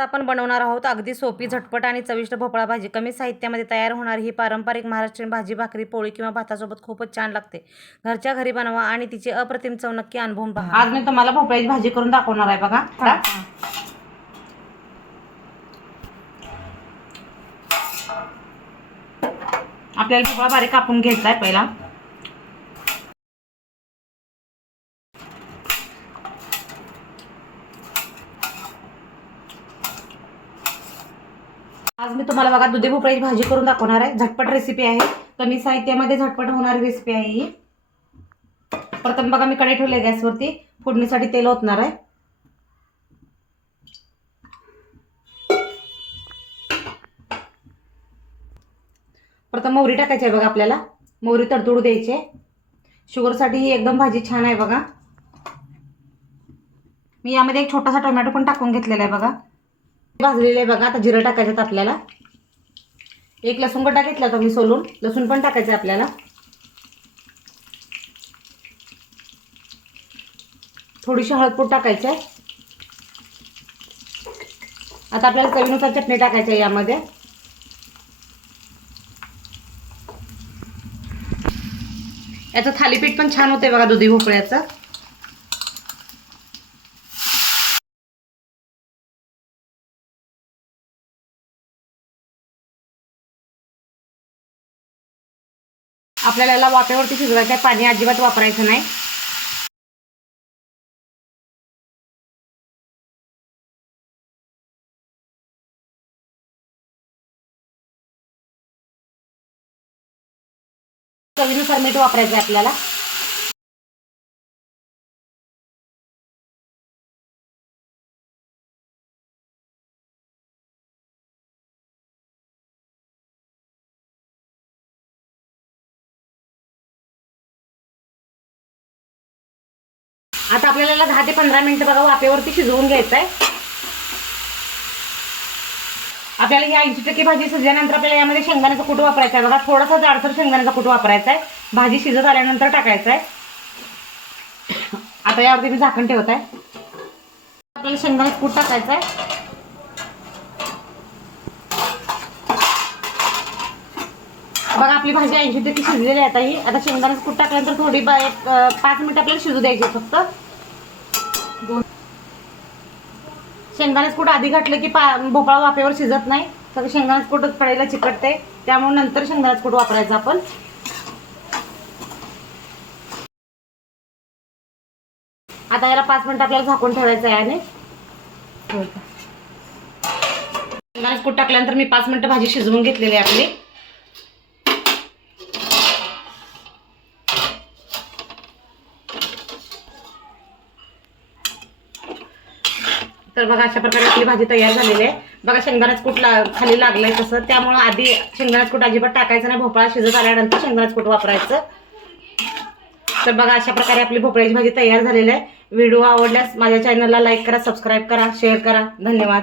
आपण बनवणार आहोत अगदी सोपी, झटपट आणि चविष्ट भोपळा भाजी. कमी साहित्यामध्ये तयार होणारी ही पारंपरिक महाराष्ट्रीयन भाजी भाकरी, पोळी किंवा भातासोबत खूपच छान लागते. घरच्या घरी बनवा आणि तिची अप्रतिम चव नक्की अनुभवून पहा. आज मी तुम्हाला भोपळ्याची भाजी करून दाखवणार आहे बघा. आपल्याला भोपळा बारीक कापून घ्यायचा आहे पहिला. आज मी तुम्हाला बघा दुधी भोपळ्याची भाजी करून दाखवणार आहे. झटपट रेसिपी आहे. कमी साहित्यामध्ये झटपट होणारी रेसिपी आहे ही. प्रथम बघा मी कढई ठेवली गॅसवरती. फोडणीसाठी तेल ओतणार आहे. प्रथम मोहरी टाकायची आहे बघा. आपल्याला मोहरी तडतडू द्यायची आहे. शुगरसाठी ही एकदम भाजी छान आहे बघा. मी यामध्ये एक छोटासा टोमॅटो पण टाकून घेतलेला आहे बघा. भाजलेले आहे बघा. आता जिरं टाकायचं आपल्याला. एक लसूण गड्डा घेतला होता मी सोलून. लसूण पण टाकायचं आहे आपल्याला. थोडीशी हळदपूड टाकायची आहे. आता आपल्याला चवीनुसार चटणी टाकायची आहे यामध्ये. याचं थालीपीठ पण छान होते बघा दुधी भोपळ्याचं. आपल्याला याला वाफेवरती शिजवायचं आहे. पाणी अजिबात वापरायचं नाही. चवीनुसार मीठ वापरायचं आहे आपल्याला. आता आपल्याला 10 ते 15 मिनिटं बघा वाफेवरती शिजवून घ्यायचं आहे. आपल्याला ही 80% भाजी शिजल्यानंतर आपल्याला यामध्ये शेंगदाण्याचा कूट वापरायचा आहे बघा. थोडासा जाडसर शेंगदाण्याचा कूट वापरायचा आहे. भाजी शिजत आल्यानंतर टाकायचं आहे. आता यावरती मी झाकण ठेवत आहे. आपल्याला शेंगदाण्याचा कूट टाकायचा आहे. बघा आपली भाजी 80% शिजलेली आहे. आता ही आता शेंगदाण्याचा कूट टाकल्यानंतर थोडी 5 मिनिट आपल्याला शिजू द्यायची फक्त. शेंगदाण्याचं कूट आधी घातलं की भोपळा वाफेवर शिजत नाही. सगळं शेंगदाण्याचं कूट कढईला चिकटते. त्यामुळे नंतर शेंगदाण्याचं कूट वापरायचं आपण. आता याला 5 मिनिट आपल्याला झाकून ठेवायचं आहे. आणि शेंगदाण्याचं कूट टाकल्यानंतर मी 5 मिनिटं भाजी शिजवून घेतलेली आहे आपली. तर बघा अशा प्रकारे आपली भाजी तयार झालेली आहे. बघा शेंगदाण्याचं कूट खाली लागलंय तसं. त्यामुळे आधी शेंगदाण्याचं कूट अजिबात टाकायचं नाही. भोपळा शिजत आल्यानंतर शेंगदाण्याचं कूट वापरायचं. तर बघा अशा प्रकारे आपली भोपळ्याची भाजी तयार झालेली आहे. व्हिडिओ आवडल्यास माझ्या चॅनलला लाईक करा, सबस्क्राईब करा, शेअर करा. धन्यवाद.